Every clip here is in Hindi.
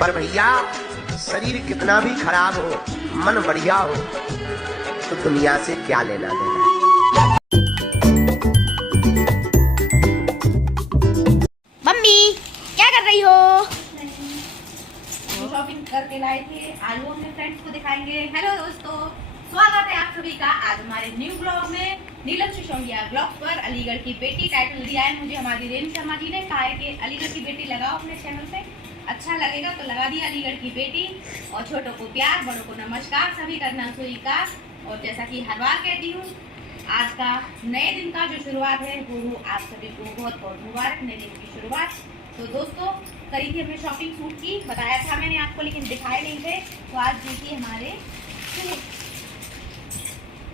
पर भैया शरीर कितना भी खराब हो, मन बढ़िया हो, तो दुनिया से क्या लेना देना। मम्मी क्या कर रही हो? शॉपिंग करके लाए थे, आलू अपने फ्रेंड्स को दिखाएंगे। हेलो दोस्तों, स्वागत है आप सभी का आज हमारे न्यू ब्लॉग में। नीलम सिसोदिया ब्लॉग पर अलीगढ़ की बेटी टाइटल दिया है मुझे हमारी रेणु शर्मा जी ने। कहा है कि अलीगढ़ की बेटी लगाओ अपने चैनल पे, अच्छा लगेगा तो लगा दिया अलीगढ़ की बेटी। और छोटों को प्यार, बड़ों को नमस्कार, सभी करना स्वीकार। और जैसा कि हर बार कहती हूँ, आज का नए दिन का जो शुरुआत है वो आप सभी को बहुत बहुत मुबारक, नए दिन की शुरुआत। तो दोस्तों करी थी हमने शॉपिंग सूट की, बताया था मैंने आपको लेकिन दिखाए नहीं थे। तो आज देखिए हमारे सूट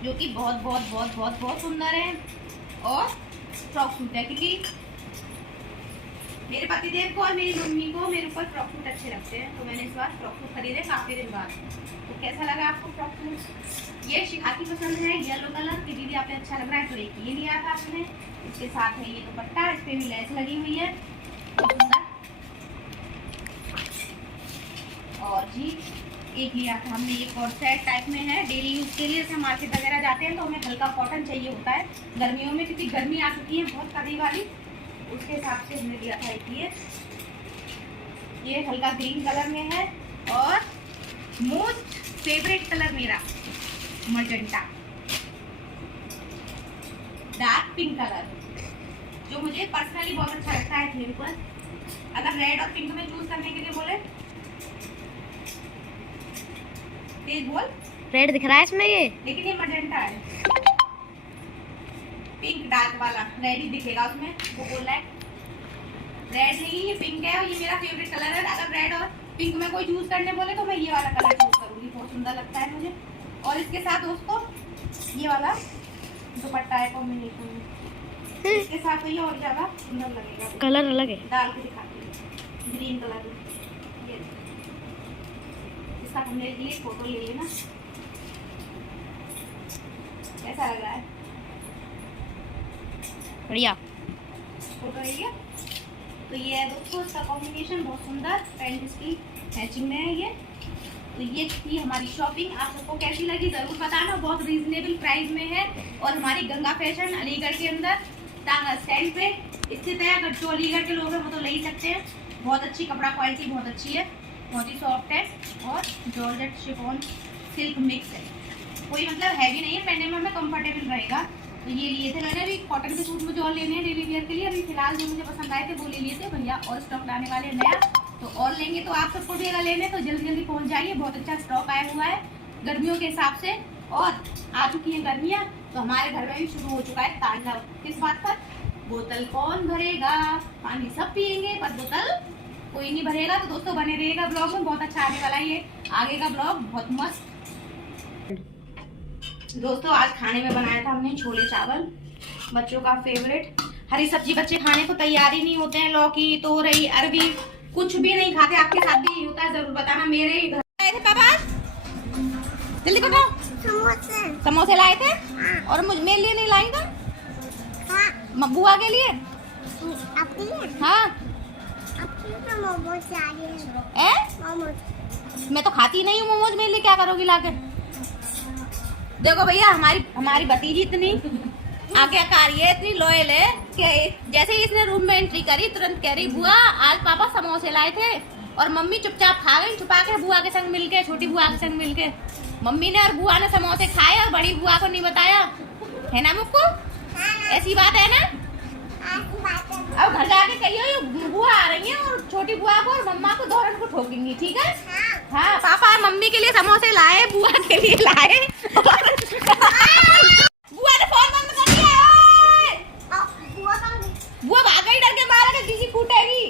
जो कि बहुत बहुत बहुत बहुत बहुत सुंदर है और फ्रॉक सूट है, क्योंकि मेरे पतिदेव को और मेरी मम्मी को मेरे ऊपर फ्रॉक सूट अच्छे लगते हैं। तो मैंने इस बार फ्रॉक सूट खरीदे काफी दिन बाद। तो कैसा लगा आपको फ्रॉक सूट? ये शिखा की पसंद है, येलो कलर की। दीदी आपने अच्छा लग रहा है तो एक ये लिया था आपने। इसके साथ है ये दुपट्टा, इस पे भी लेस लगी हुई है बहुत सुंदर। और जी एक लिया था हमने, एक और सेट टाइप में है डेली यूज के लिए। जैसे मार्केट वगैरह जाते हैं तो हमें हल्का कॉटन चाहिए होता है गर्मियों में, क्योंकि गर्मी आ चुकी है बहुत कड़ी वाली। उसके हिसाब से हमने लिया था एक ये हल्का ग्रीन कलर में है। और मोस्ट फेवरेट कलर मेरा मजेंटा डार्क पिंक कलर, जो मुझे पर्सनली बहुत अच्छा लगता है मेरे ऊपर। अगर रेड और पिंक में चूज करने के लिए बोले, तेज बोल। रेड दिख रहा है इसमें ये, लेकिन ये मजेंटा है, पिंक डार्क वाला। रेड ही दिखेगा उसमें, वो बोल रहा है रेड नहीं ये पिंक है। और ये मेरा फेवरेट कलर है। अगर रेड और पिंक में कोई चूज करने बोले तो मैं ये वाला कलर चूज करूंगी, बहुत सुंदर लगता है मुझे। और इसके साथ दोस्तों ये वाला दुपट्टा है कॉम्बिनेशन में, इसके साथ तो ये और ज्यादा सुंदर लगेगा। कलर अलग है, डाल के दिखाती हूँ, ग्रीन कलर में। ये इसका हमने लिए फोटो ले लेना, कैसा लग रहा है? बढ़िया फोटो ले लिया। तो ये है दोस्तों इसका कॉम्बिनेशन, बहुत सुंदर। पैंट इसकी मैचिंग में है ये। तो ये थी हमारी शॉपिंग, आप सबको कैसी लगी जरूर बताना। बहुत रीजनेबल प्राइस में है और हमारी गंगा फैशन अलीगढ़ के अंदर टांगा स्टैंड पे स्थित है। अगर जो अलीगढ़ के लोग हैं वो तो ले ही सकते हैं। बहुत अच्छी कपड़ा क्वालिटी बहुत अच्छी है, बहुत ही सॉफ्ट है और जॉर्जेट शिफॉन सिल्क मिक्स है। कोई मतलब हैवी नहीं है, पहनने में हमें कंफर्टेबल रहेगा। तो ये लिए थे मैंने। अभी कॉटन के सूट मुझे और लेने हैं डेली वेयर के लिए। अभी फिलहाल जो मुझे पसंद आए थे वो ले लिए थे भैया, और स्टॉक लाने वाले नया। तो और लेंगे तो आप सबको भी अगर लेने तो जल्दी जल्दी पहुंच जाइए। बहुत अच्छा स्टॉक आया हुआ है गर्मियों के हिसाब से। और आ चुकी है गर्मियाँ तो हमारे घर में भी शुरू हो चुका है तांडव। किस बात पर? बोतल कौन भरेगा, पानी सब पियेंगे पर बोतल कोई नहीं भरेगा। तो दोस्तों बने रहेगा ब्लॉग में, बहुत अच्छा आने वाला है ये आगे का ब्लॉग, बहुत मस्त। दोस्तों आज खाने में बनाया था हमने छोले चावल, बच्चों का फेवरेट। हरी सब्जी बच्चे खाने को तैयार ही नहीं होते हैं। लौकी, तोरई, अरबी कुछ भी नहीं खाते। आपके साथ भी यही होता है? जरूर बताना। मेरे घर आए थे पापा, जल्दी बताओ। समोसे लाए थे। और मुझ मेरे लिए नहीं लाई था? बुआ के लिए? हाँ मैं तो खाती नहीं हूँ मोमोज, मेरे लिए क्या करोगी लाके? देखो भैया हमारी भतीजी इतनी आगे आकारी है, इतनी लॉयल है कि जैसे ही इसने रूम में एंट्री करी तुरंत कह रही बुआ आज पापा समोसे लाए थे। और मम्मी चुपचाप खा गई छुपा के, बुआ के संग मिलके, छोटी बुआ के संग मिलके। मम्मी ने और बुआ ने समोसे खाए और बड़ी बुआ को नहीं बताया, है ना मुक्कू? ऐसी बात है ना? अब घर जाके कहियो बुआ आ रही है और छोटी बुआ को और मम्मा को दोनों को ठोकेंगी, ठीक है? हाँ पापा और मम्मी के लिए समोसे लाए, बुआ के लिए लाए। बुआ ने फोन बंद कर दिया। बुआ भाग गई डर के मारे कि दीदी कूटेगी।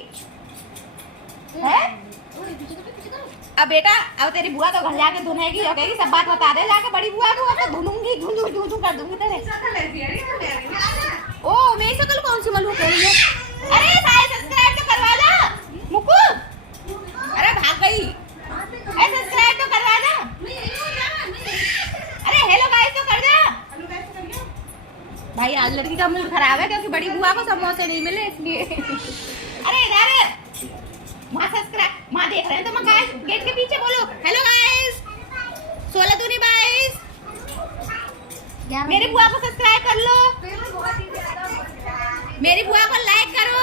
है? अब बेटा अब तेरी बुआ तो घर जाके धुनेगी और कहेगी सब बात बता दे जाके बड़ी बुआ को। अब तो धुनूंगी धुनू कर दूंगी तेरे। ओ मेरी शक्ल कौन सी मालूम कर रही है? अरे सब्सक्राइब तो करवा जा मुक्कू। अरे भाग गई। सब्सक्राइब तो करवा जा। अरे हेलो गाइस तो कर जा भाई। आज लड़की का मूड खराब है क्योंकि बड़ी बुआ को समोसे नहीं मिले इसलिए। अरे इधर माँ सब्सक्राइब, माँ देख रहे हैं तो मैं मेरी बुआ को सब्सक्राइब कर लो, मेरी बुआ को लाइक करो,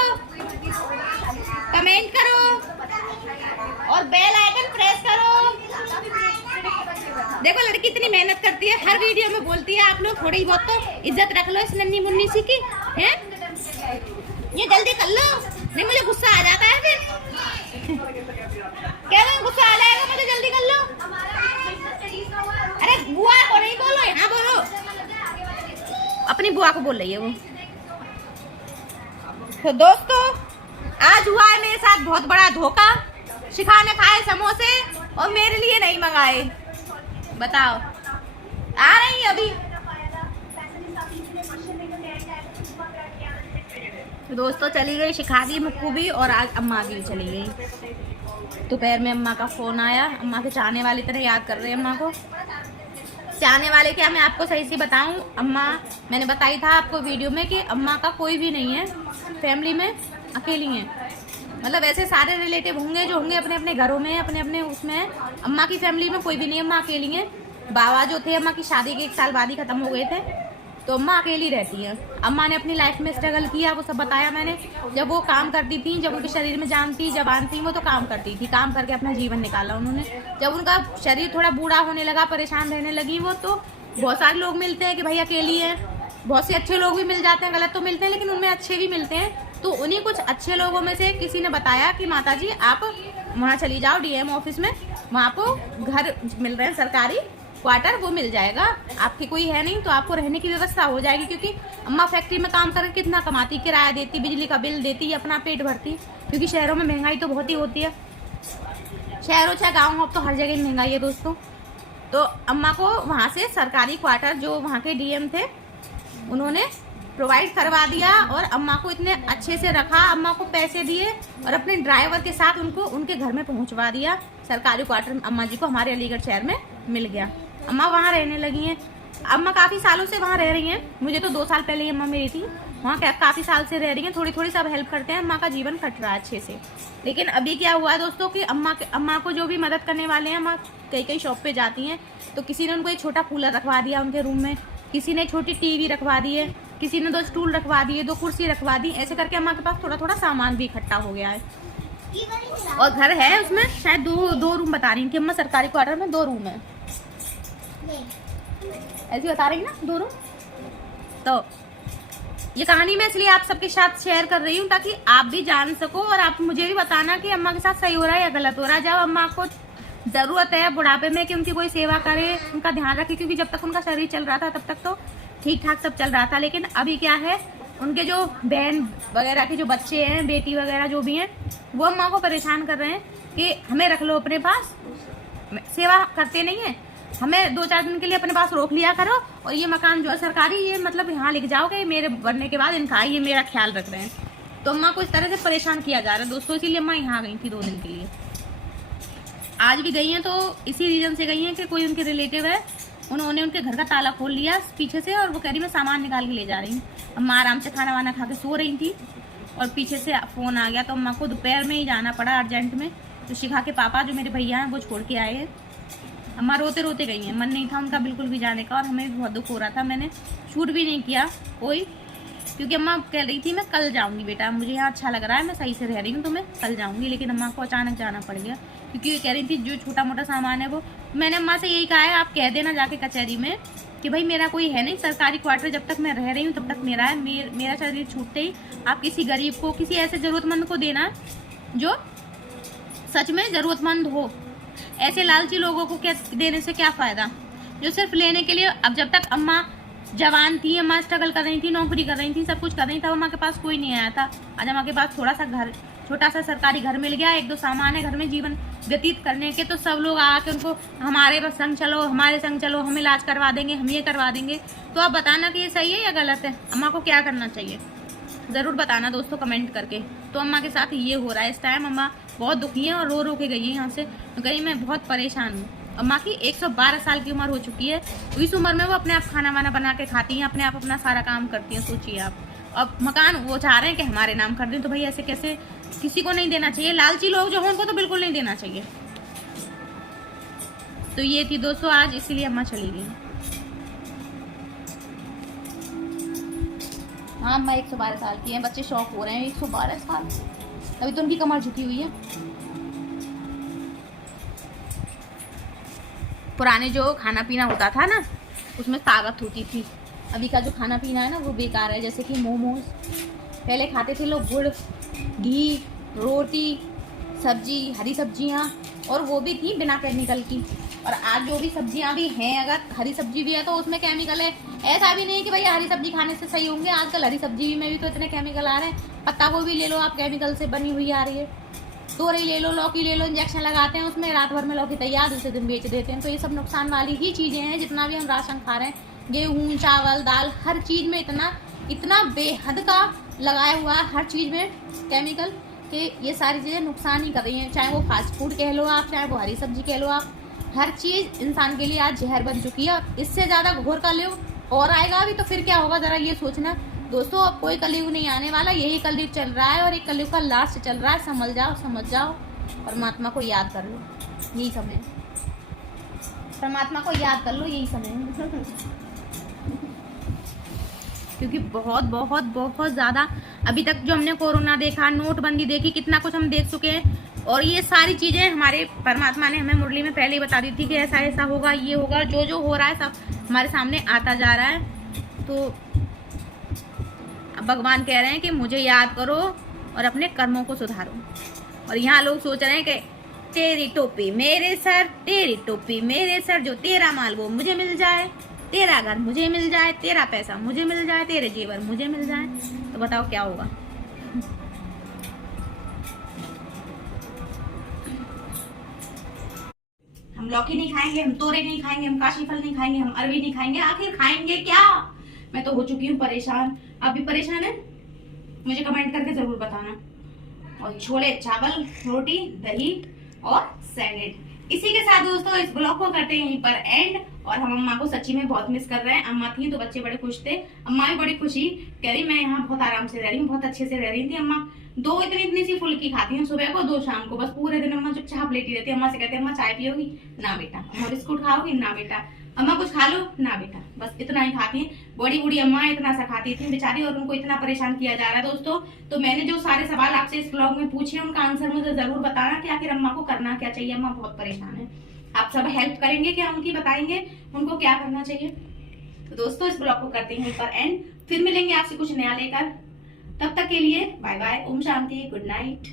कमेंट करो और बेल आइकन प्रेस करो। देखो लड़की इतनी मेहनत करती है, हर वीडियो में बोलती है आप लोग थोड़ी बहुत तो इज्जत रख लो इस नन्ही मुन्नी सी की है। ये जल्दी कर लो, नहीं मुझे गुस्सा आ जाता है फिर। क्या गुस्सा आ जाएगा मुझे, जल्दी कर लो। अरे बुआ को नहीं बोलो, यहाँ बोलो, अपनी बुआ को बोल रही है वो। तो दोस्तों आज हुआ है मेरे साथ बहुत बड़ा धोखा। शिखा ने खाए समोसे और मेरे लिए नहीं मंगाए। बताओ, आ रही अभी। तो दोस्तों चली गई शिखा भी, मुक्कू भी, और आज अम्मा भी चली गई। दोपहर में अम्मा का फोन आया। अम्मा के चाहने वाले तरह याद कर रहे हैं अम्मा को। चाहने वाले क्या, मैं आपको सही से बताऊं, अम्मा मैंने बताई था आपको वीडियो में कि अम्मा का कोई भी नहीं है फैमिली में, अकेली हैं। मतलब ऐसे सारे रिलेटिव होंगे जो होंगे अपने अपने घरों में, अपने अपने उसमें है। अम्मा की फैमिली में कोई भी नहीं है, अम्मा अकेली है। बाबा जो थे अम्मा की शादी के 1 साल बाद ही खत्म हो गए थे, तो अम्मा अकेली रहती है। अम्मा ने अपनी लाइफ में स्ट्रगल किया, वो सब बताया मैंने। जब वो काम करती थी, जब उनके शरीर में जान थी, जबान थी, वो तो काम करती थी, काम करके अपना जीवन निकाला उन्होंने। जब उनका शरीर थोड़ा बूढ़ा होने लगा, परेशान रहने लगी वो, तो बहुत सारे लोग मिलते हैं कि भाई अकेली है। बहुत से अच्छे लोग भी मिल जाते हैं, गलत तो मिलते हैं लेकिन उनमें अच्छे भी मिलते हैं। तो उन्हीं कुछ अच्छे लोगों में से किसी ने बताया कि माता जी आप वहाँ चली जाओ डीएम ऑफिस में, वहाँ आपको घर मिल रहे हैं सरकारी क्वार्टर, वो मिल जाएगा। आपकी कोई है नहीं तो आपको रहने की व्यवस्था हो जाएगी। क्योंकि अम्मा फैक्ट्री में काम करके कितना कमाती, किराया देती, बिजली का बिल देती, अपना पेट भरती। क्योंकि शहरों में महंगाई तो बहुत ही होती है, शहरों चाहे गाँव हो, अब तो हर जगह महंगाई है दोस्तों। तो अम्मा को वहाँ से सरकारी क्वार्टर जो वहाँ के डीएम थे उन्होंने प्रोवाइड करवा दिया, और अम्मा को इतने अच्छे से रखा, अम्मा को पैसे दिए और अपने ड्राइवर के साथ उनको उनके घर में पहुंचवा दिया। सरकारी क्वार्टर अम्मा जी को हमारे अलीगढ़ शहर में मिल गया। अम्मा वहाँ रहने लगी हैं। अम्मा काफ़ी सालों से वहाँ रह रही हैं। मुझे तो 2 साल पहले ही अम्मा मेरी थी, वहाँ काफ़ी साल से रह रही हैं। थोड़ी थोड़ी सब हेल्प करते हैं, अम्मा का जीवन कट रहा है अच्छे से। लेकिन अभी क्या हुआ दोस्तों कि अम्मा को जो भी मदद करने वाले हैं, अम्मा कई शॉप पे जाती हैं, तो किसी ने उनको एक छोटा कूलर रखवा दिया उनके रूम में, किसी ने एक छोटी टीवी रखवा दी है, किसी ने 2 स्टूल रखवा दिए, 2 कुर्सी रखवा दी। ऐसे करके अम्मा के पास थोड़ा थोड़ा सामान भी इकट्ठा हो गया है। और घर है उसमें शायद दो रूम बता रही थी अम्मा, सरकारी क्वार्टर में 2 रूम है, ऐसी बता रही ना 2 रूम। तो ये कहानी मैं इसलिए आप सबके साथ शेयर कर रही हूँ ताकि आप भी जान सको और आप मुझे भी बताना कि अम्मा के साथ सही हो रहा है या गलत हो रहा है। जब अम्मा को जरूरत है बुढ़ापे में कि उनकी कोई सेवा करे, उनका ध्यान रखे, क्योंकि जब तक उनका शरीर चल रहा था तब तक तो ठीक ठाक सब चल रहा था। लेकिन अभी क्या है, उनके जो बहन वगैरह के जो बच्चे हैं, बेटी वगैरह जो भी हैं, वो अम्मा को परेशान कर रहे हैं कि हमें रख लो अपने पास, सेवा करते नहीं है, हमें 2-4 दिन के लिए अपने पास रोक लिया करो, और ये मकान जो है सरकारी, ये मतलब यहाँ लिख जाओ कि मेरे बनने के बाद इनका ये मेरा ख्याल रख रहे हैं। तो अम्मा को इस तरह से परेशान किया जा रहा है दोस्तों। इसीलिए अम्मा यहाँ गई थी 2 दिन के लिए। आज भी गई हैं तो इसी रीजन से गई हैं कि कोई उनके रिलेटिव है, उन्होंने उनके घर का ताला खोल लिया पीछे से, और वो कह रही मैं सामान निकाल के ले जा रही हूँ। अम्मा आराम से खाना वाना खा के सो रही थी और पीछे से फ़ोन आ गया, तो अम्मा को दोपहर में ही जाना पड़ा अर्जेंट में। तो शिखा के पापा जो मेरे भैया हैं वो छोड़ के आए हैं। अम्मा रोते रोते गई हैं, मन नहीं था उनका बिल्कुल भी जाने का, और हमें भी बहुत दुख हो रहा था। मैंने शूट भी नहीं किया कोई, क्योंकि अम्मा कह रही थी मैं कल जाऊंगी बेटा, मुझे यहाँ अच्छा लग रहा है, मैं सही से रह रही हूँ, तो मैं कल जाऊंगी। लेकिन अम्मा को अचानक जाना पड़ गया, क्योंकि ये कह रही थी जो छोटा मोटा सामान है वो। मैंने अम्मा से यही कहा है, आप कह देना जाके कचहरी में कि भाई मेरा कोई है नहीं, सरकारी क्वार्टर जब तक मैं रह रही हूँ तब तक मेरा है। मेरा शरीर छूटते ही आप किसी गरीब को, किसी ऐसे ज़रूरतमंद को देना जो सच में ज़रूरतमंद हो। ऐसे लालची लोगों को क्या देने से क्या फ़ायदा, जो सिर्फ लेने के लिए। अब जब तक अम्मा जवान थी, अम्मा स्ट्रगल कर रही थी, नौकरी कर रही थी, सब कुछ कर रही थी, अम्मा के पास कोई नहीं आया था। आज अम्मा के पास थोड़ा सा घर, छोटा सा सरकारी घर मिल गया, 1-2 सामान है घर में जीवन व्यतीत करने के, तो सब लोग आके उनको हमारे संग चलो, हमारे संग चलो, हम इलाज करवा देंगे, हम ये करवा देंगे। तो आप बताना कि ये सही है या गलत है, अम्मा को क्या करना चाहिए ज़रूर बताना दोस्तों कमेंट करके। तो अम्मा के साथ ये हो रहा है इस टाइम। अम्मा बहुत दुखी है और रो रो के गई है यहाँ से, तो गई मैं बहुत परेशान हूँ। अम्मा की 112 साल की उम्र हो चुकी है, तो इस उम्र में वो अपने आप खाना वाना बना के खाती हैं, अपने आप अपना सारा काम करती हैं। सोचिए आप, अब मकान वो चाह रहे हैं कि हमारे नाम कर दें, तो भाई ऐसे कैसे, किसी को नहीं देना चाहिए। लालची लोग जो हों उनको तो बिल्कुल नहीं देना चाहिए। तो ये थी दोस्तों आज, इसीलिए अम्मा चली गई। हाँ अम्मा 112 साल की हैं, बच्चे शौक हो रहे हैं 112 साल, अभी तो उनकी कमर झुकी हुई है। पुराने जो खाना पीना होता था ना उसमें ताकत होती थी, अभी का जो खाना पीना है ना वो बेकार है। जैसे कि मोमोज पहले खाते थे लोग, गुड़ घी रोटी सब्जी हरी सब्जियां, और वो भी थी बिना केमिकल की। और आज जो भी सब्जियां भी हैं, अगर हरी सब्जी भी है तो उसमें केमिकल है। ऐसा भी नहीं कि भैया हरी सब्जी खाने से सही होंगे, आजकल हरी सब्जी में भी तो इतने केमिकल आ रहे हैं। पत्ता गोभी ले लो आप, केमिकल से बनी हुई आ रही है। तोरई ले लो, लौकी ले लो, इंजेक्शन लगाते हैं उसमें, रात भर में लौकी तैयार, दूसरे दिन बेच देते हैं। तो ये सब नुकसान वाली ही चीज़ें हैं। जितना भी हम राशन खा रहे हैं, गेहूँ चावल दाल, हर चीज़ में इतना बेहद का लगाया हुआ है, हर चीज़ में केमिकल, कि ये सारी चीज़ें नुकसान ही कर रही हैं। चाहे वो फास्ट फूड कह लो आप, चाहे वो हरी सब्जी कह लो आप, हर चीज़ इंसान के लिए आज जहर बन चुकी है। और इससे ज़्यादा घोर कलयुग और आएगा अभी, तो फिर क्या होगा ज़रा ये सोचना दोस्तों। अब कोई कलयुग नहीं आने वाला, यही कलयुग चल रहा है और एक कलयुग का लास्ट चल रहा है। समझ जाओ, परमात्मा को याद कर लो, यही समय है। परमात्मा को याद कर लो, यही समय है। क्योंकि बहुत बहुत बहुत ज़्यादा अभी तक जो हमने कोरोना देखा, नोटबंदी देखी, कितना कुछ हम देख चुके हैं। और ये सारी चीज़ें हमारे परमात्मा ने हमें मुरली में पहले ही बता दी थी कि ऐसा ऐसा होगा, ये होगा। जो हो रहा है सब हमारे सामने आता जा रहा है। तो अब भगवान कह रहे हैं कि मुझे याद करो और अपने कर्मों को सुधारो। और यहाँ लोग सोच रहे हैं कि तेरी टोपी मेरे सर, तेरी टोपी मेरे सर, जो तेरा माल वो मुझे मिल जाए, तेरा घर मुझे मिल जाए, तेरा पैसा मुझे मिल जाए, तेरे जेवर मुझे मिल जाए। तो बताओ क्या होगा। हम लौकी नहीं खाएंगे, हम तोरई नहीं खाएंगे, हम काशी फल नहीं खाएंगे, हम अरवी नहीं खाएंगे, आखिर खाएंगे क्या? मैं तो हो चुकी हूँ परेशान। आप भी परेशान है? मुझे कमेंट करके जरूर बताना। और छोले चावल रोटी दही और सैलेड। इसी के साथ दोस्तों इस ब्लॉग को करते हैं यहीं पर एंड। और हम अम्मा को सच्ची में बहुत मिस कर रहे हैं। अम्मा थी तो बच्चे बड़े खुश थे, अम्मा भी बड़ी खुशी कह रही मैं यहाँ बहुत आराम से रह रही हूँ, बहुत अच्छे से रह रही थी। अम्मा दो इतनी सी फुल्की खाती हैं, सुबह को 2 शाम को, बस पूरे दिन अम्मा चुपचाप लेटी रहती है। अम्मा से कहते हैं अम्मा चाय पियोगी? ना बेटा। अम्मा बिस्कुट खाओगी? ना बेटा। अम्मा कुछ खा लो? ना बेटा। बस इतना ही खाती हैं। बड़ी बूढ़ी अम्मा इतना सा खाती थी बेचारी, और उनको इतना परेशान किया जा रहा है दोस्तों। तो मैंने जो सारे सवाल आपसे इस ब्लॉग में पूछे उनका आंसर मुझे जरूर बताना कि आखिर अम्मा को करना क्या चाहिए। अम्मा बहुत परेशान है। आप सब हेल्प करेंगे क्या उनकी? बताएंगे उनको क्या करना चाहिए। तो दोस्तों इस ब्लॉग को करते हैं पर एंड, फिर मिलेंगे आपसे कुछ नया लेकर। तब तक के लिए bye bye, Om Shanti, good night.